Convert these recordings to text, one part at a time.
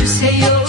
Você.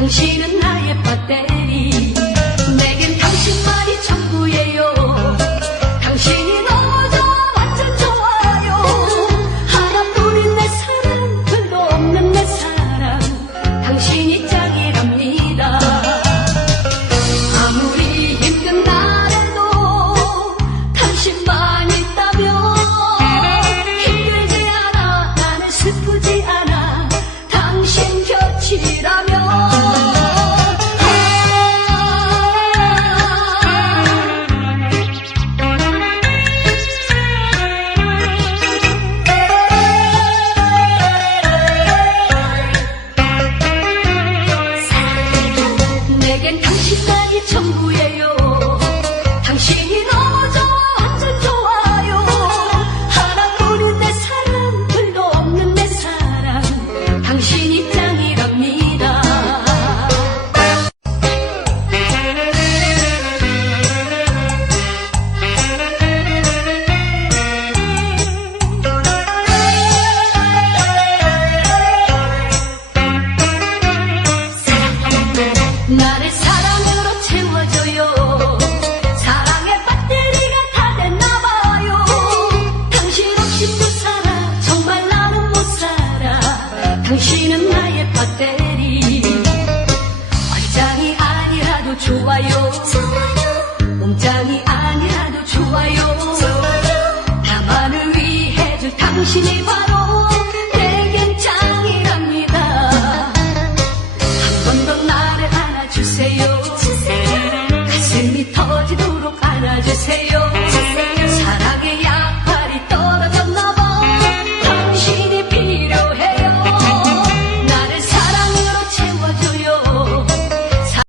당신은 나의 밧데리. 좋아요. 몸짱이 아니라도 좋아요. 나만을 위해 줄 당신의 바.